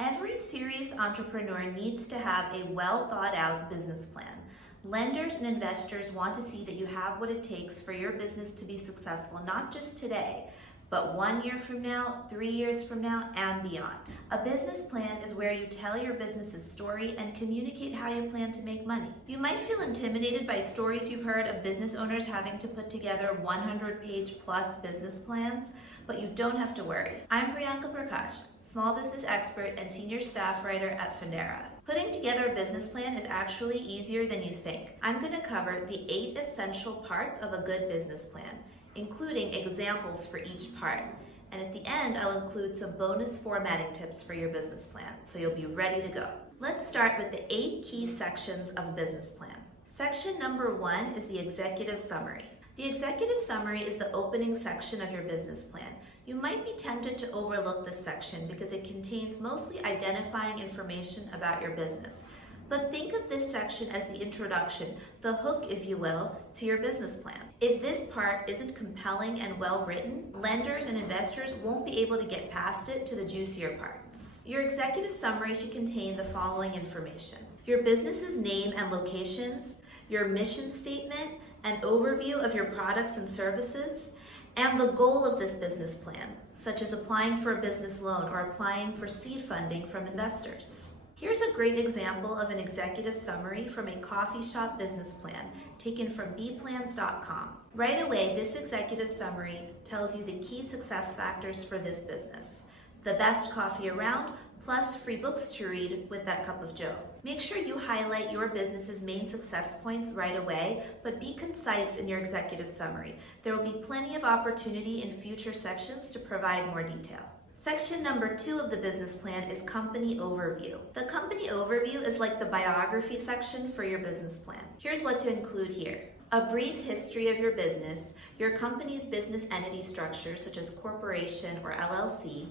Every serious entrepreneur needs to have a well thought out business plan. Lenders and investors want to see that you have what it takes for your business to be successful, not just today, but 1 year from now, 3 years from now, and beyond. A business plan is where you tell your business's story and communicate how you plan to make money. You might feel intimidated by stories you've heard of business owners having to put together 100-page plus business plans, but you don't have to worry. I'm Priyanka Prakash, small business expert and senior staff writer at Fundera. Putting together a business plan is actually easier than you think. I'm going to cover the 8 essential parts of a good business plan, including examples for each part. And at the end, I'll include some bonus formatting tips for your business plan, so you'll be ready to go. Let's start with the 8 key sections of a business plan. Section number 1 is the executive summary. The executive summary is the opening section of your business plan. You might be tempted to overlook this section because it contains mostly identifying information about your business. But think of this section as the introduction, the hook, if you will, to your business plan. If this part isn't compelling and well written, lenders and investors won't be able to get past it to the juicier parts. Your executive summary should contain the following information: your business's name and locations, your mission statement, an overview of your products and services, and the goal of this business plan, such as applying for a business loan or applying for seed funding from investors. Here's a great example of an executive summary from a coffee shop business plan taken from bplans.com. Right away, this executive summary tells you the key success factors for this business: the best coffee around, plus free books to read with that cup of joe. Make sure you highlight your business's main success points right away, but be concise in your executive summary. There will be plenty of opportunity in future sections to provide more detail. Section number 2 of the business plan is company overview. The company overview is like the biography section for your business plan. Here's what to include here: a brief history of your business, your company's business entity structure such as corporation or LLC,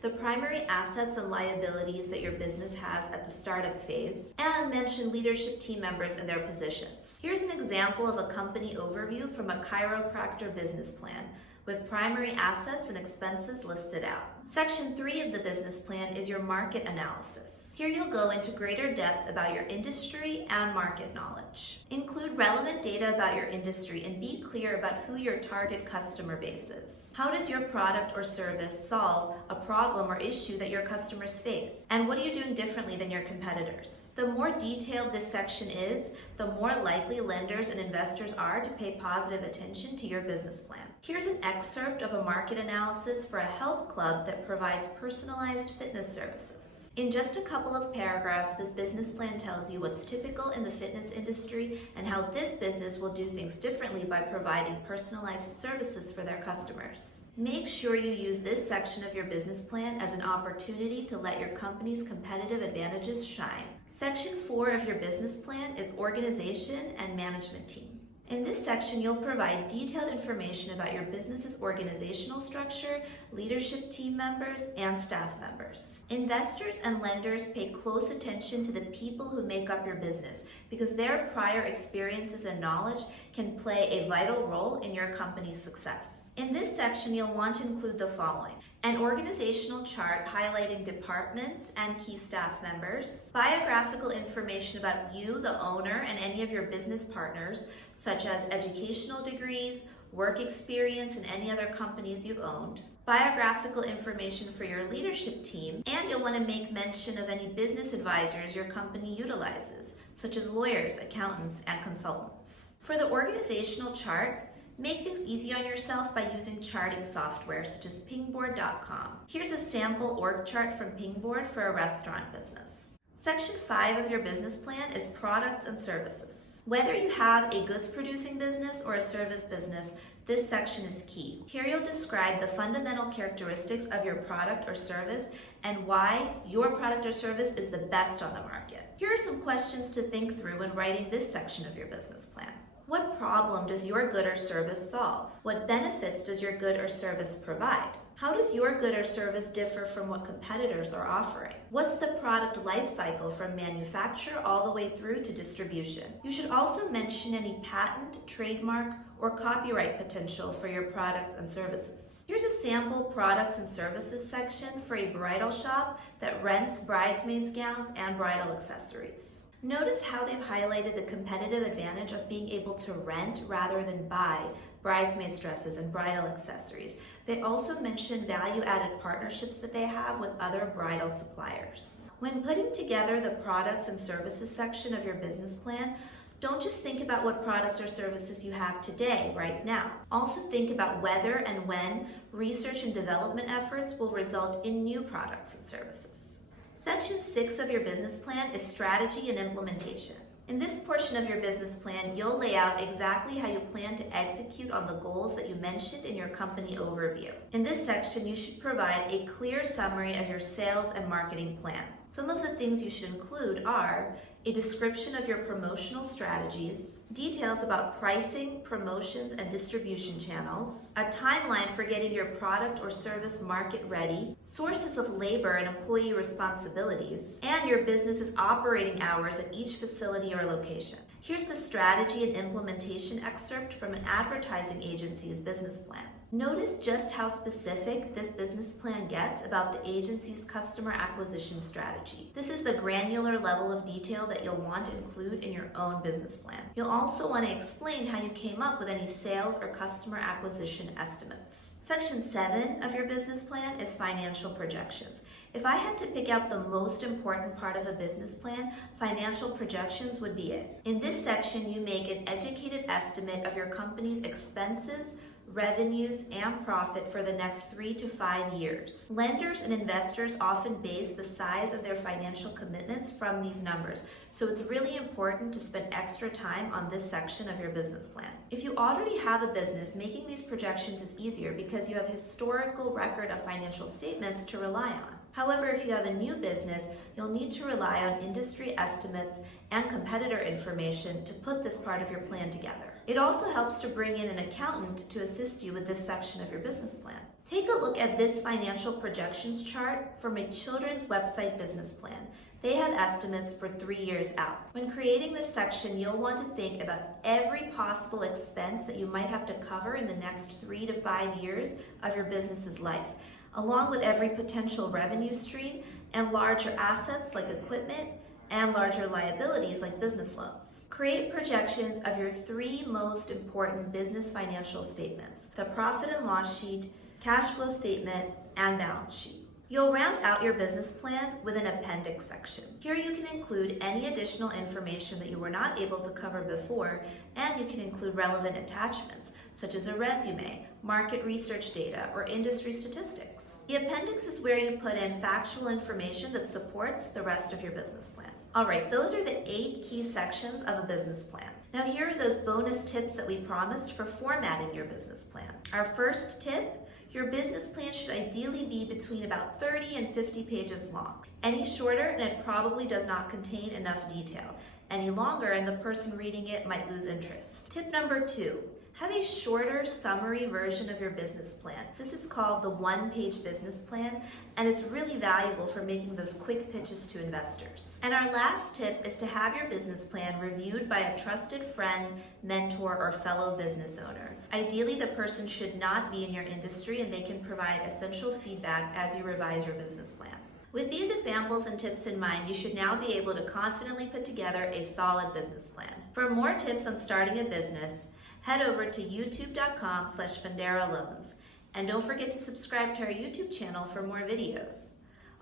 the primary assets and liabilities that your business has at the startup phase, and mention leadership team members and their positions. Here's an example of a company overview from a chiropractor business plan, with primary assets and expenses listed out. Section 3 of the business plan is your market analysis. Here you'll go into greater depth about your industry and market knowledge. Include relevant data about your industry and be clear about who your target customer base is. How does your product or service solve a problem or issue that your customers face? And what are you doing differently than your competitors? The more detailed this section is, the more likely lenders and investors are to pay positive attention to your business plan. Here's an excerpt of a market analysis for a health club that provides personalized fitness services. In just a couple of paragraphs, this business plan tells you what's typical in the fitness industry and how this business will do things differently by providing personalized services for their customers. Make sure you use this section of your business plan as an opportunity to let your company's competitive advantages shine. Section 4 of your business plan is organization and management team. In this section, you'll provide detailed information about your business's organizational structure, leadership team members, and staff members. Investors and lenders pay close attention to the people who make up your business because their prior experiences and knowledge can play a vital role in your company's success. In this section, you'll want to include the following: an organizational chart highlighting departments and key staff members, biographical information about you, the owner, and any of your business partners, such as educational degrees, work experience, and any other companies you've owned, biographical information for your leadership team, and you'll want to make mention of any business advisors your company utilizes, such as lawyers, accountants, and consultants. For the organizational chart, make things easy on yourself by using charting software such as pingboard.com. Here's a sample org chart from Pingboard for a restaurant business. Section 5 of your business plan is products and services. Whether you have a goods producing business or a service business, this section is key. Here you'll describe the fundamental characteristics of your product or service and why your product or service is the best on the market. Here are some questions to think through when writing this section of your business plan. What problem does your good or service solve? What benefits does your good or service provide? How does your good or service differ from what competitors are offering? What's the product life cycle from manufacture all the way through to distribution? You should also mention any patent, trademark, or copyright potential for your products and services. Here's a sample products and services section for a bridal shop that rents bridesmaids' gowns and bridal accessories. Notice how they've highlighted the competitive advantage of being able to rent rather than buy bridesmaids' dresses and bridal accessories. They also mention value-added partnerships that they have with other bridal suppliers. When putting together the products and services section of your business plan, don't just think about what products or services you have today, right now. Also think about whether and when research and development efforts will result in new products and services. Section 6 of your business plan is strategy and implementation. In this portion of your business plan, you'll lay out exactly how you plan to execute on the goals that you mentioned in your company overview. In this section, you should provide a clear summary of your sales and marketing plan. Some of the things you should include are a description of your promotional strategies, details about pricing, promotions, and distribution channels, a timeline for getting your product or service market ready, sources of labor and employee responsibilities, and your business's operating hours at each facility or location. Here's the strategy and implementation excerpt from an advertising agency's business plan. Notice just how specific this business plan gets about the agency's customer acquisition strategy. This is the granular level of detail that you'll want to include in your own business plan. You'll also want to explain how you came up with any sales or customer acquisition estimates. Section 7 of your business plan is financial projections. If I had to pick out the most important part of a business plan, financial projections would be it. In this section, you make an educated estimate of your company's expenses, revenues, and profit for the next 3 to 5 years. Lenders and investors often base the size of their financial commitments from these numbers, so it's really important to spend extra time on this section of your business plan. If you already have a business, making these projections is easier because you have historical record of financial statements to rely on. However, if you have a new business, you'll need to rely on industry estimates and competitor information to put this part of your plan together. It also helps to bring in an accountant to assist you with this section of your business plan. Take a look at this financial projections chart from a children's website business plan. They have estimates for 3 years out. When creating this section, you'll want to think about every possible expense that you might have to cover in the next 3 to 5 years of your business's life, along with every potential revenue stream and larger assets like equipment and larger liabilities like business loans. Create projections of your 3 most important business financial statements: the profit and loss sheet, cash flow statement, and balance sheet. You'll round out your business plan with an appendix section. Here you can include any additional information that you were not able to cover before, and you can include relevant attachments, such as a resume, market research data, or industry statistics. The appendix is where you put in factual information that supports the rest of your business plan. All right, those are the 8 key sections of a business plan. Now here are those bonus tips that we promised for formatting your business plan. Our first tip: your business plan should ideally be between about 30 and 50 pages long. Any shorter and it probably does not contain enough detail. Any longer and the person reading it might lose interest. Tip number 2. Have a shorter summary version of your business plan. This is called the one-page business plan, and it's really valuable for making those quick pitches to investors. And our last tip is to have your business plan reviewed by a trusted friend, mentor, or fellow business owner. Ideally, the person should not be in your industry, and they can provide essential feedback as you revise your business plan. With these examples and tips in mind, you should now be able to confidently put together a solid business plan. For more tips on starting a business, head over to youtube.com/FunderaLoans. And don't forget to subscribe to our YouTube channel for more videos.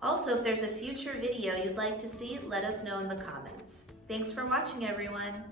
Also, if there's a future video you'd like to see, let us know in the comments. Thanks for watching, everyone.